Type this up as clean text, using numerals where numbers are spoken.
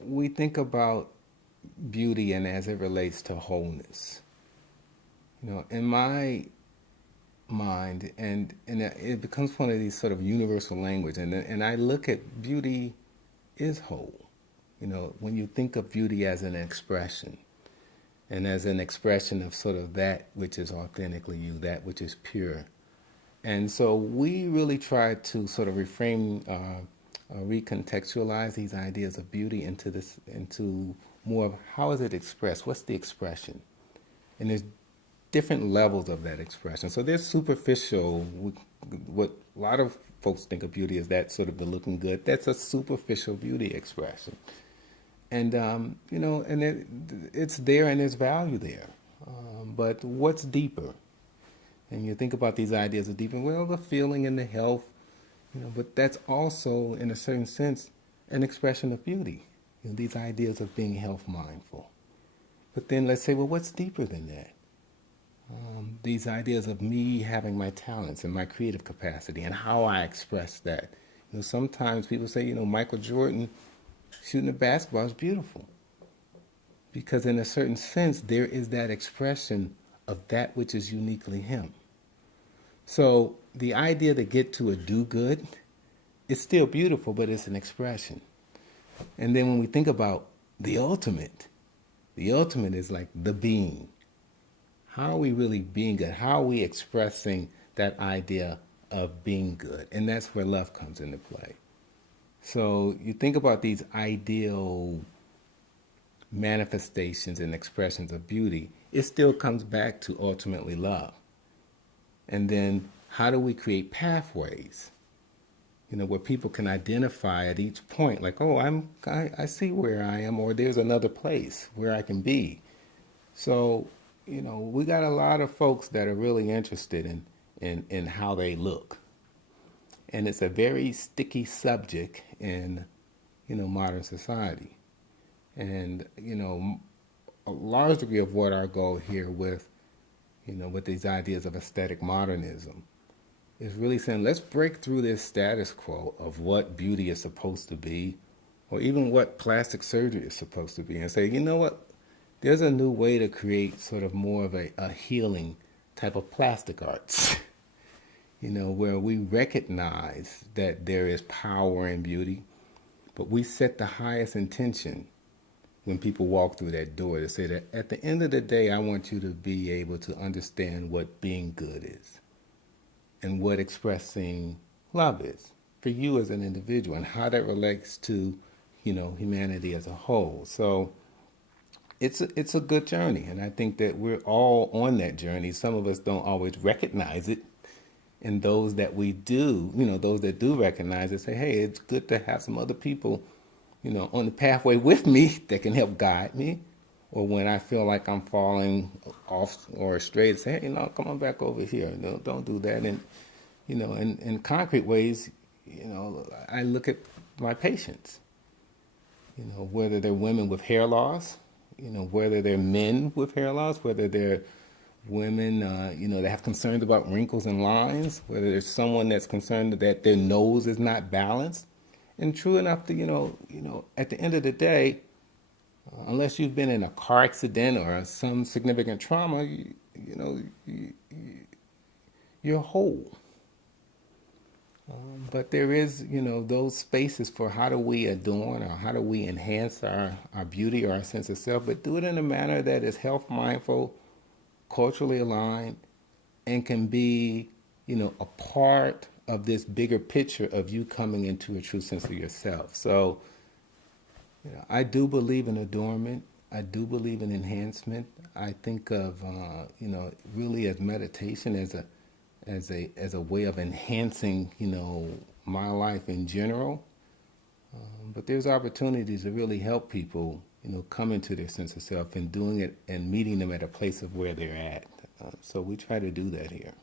We think about beauty and as it relates to wholeness. In my mind, and it becomes one of these sort of universal language, and I look at beauty is whole. When you think of beauty as an expression, and as an expression of sort of that which is authentically you, that which is pure. And so we really try to sort of reframe, recontextualize these ideas of beauty into more of how is it expressed? What's the expression? And there's different levels of that expression. So there's superficial, what a lot of folks think of beauty as that sort of the looking good. That's a superficial beauty expression. And, it's there and there's value there. But what's deeper? And you think about these ideas of deeper, well, the feeling and the health, but that's also, in a certain sense, an expression of beauty. These ideas of being health mindful. But then let's say, well, what's deeper than that? These ideas of me having my talents and my creative capacity and how I express that. Sometimes people say, Michael Jordan shooting a basketball is beautiful. Because in a certain sense, there is that expression of that which is uniquely him. So the idea to get to a do-good is still beautiful, but it's an expression. And then when we think about the ultimate is like the being. How are we really being good? How are we expressing that idea of being good? And that's where love comes into play. So you think about these ideal manifestations and expressions of beauty, it still comes back to ultimately love. And then how do we create pathways, where people can identify at each point, like, oh, I see where I am, or there's another place where I can be. So, we got a lot of folks that are really interested in how they look. And it's a very sticky subject in, modern society. And, a large degree of what our goal here with these ideas of aesthetic modernism is really saying, let's break through this status quo of what beauty is supposed to be, or even what plastic surgery is supposed to be, and say, you know what? There's a new way to create sort of more of a healing type of plastic arts, where we recognize that there is power in beauty, but we set the highest intention when people walk through that door to say that at the end of the day, I want you to be able to understand what being good is and what expressing love is for you as an individual and how that relates to, humanity as a whole. So it's a good journey, and I think that we're all on that journey. Some of us don't always recognize it, and those that we do, those that do recognize it, say, hey, it's good to have some other people, on the pathway with me that can help guide me. Or when I feel like I'm falling off or astray, say, hey, come on back over here. No, don't do that. And, in concrete ways, I look at my patients, whether they're women with hair loss, whether they're men with hair loss, whether they're women, that have concerns about wrinkles and lines, whether there's someone that's concerned that their nose is not balanced. And true enough, at the end of the day, unless you've been in a car accident or some significant trauma, you're whole. But there is, those spaces for how do we adorn or how do we enhance our beauty or our sense of self, but do it in a manner that is health mindful, culturally aligned, and can be, a part of this bigger picture of you coming into a true sense of yourself. So, I do believe in adornment. I do believe in enhancement. I think of, really as meditation as a way of enhancing, my life in general. But there's opportunities to really help people, come into their sense of self and doing it and meeting them at a place of where they're at. So we try to do that here.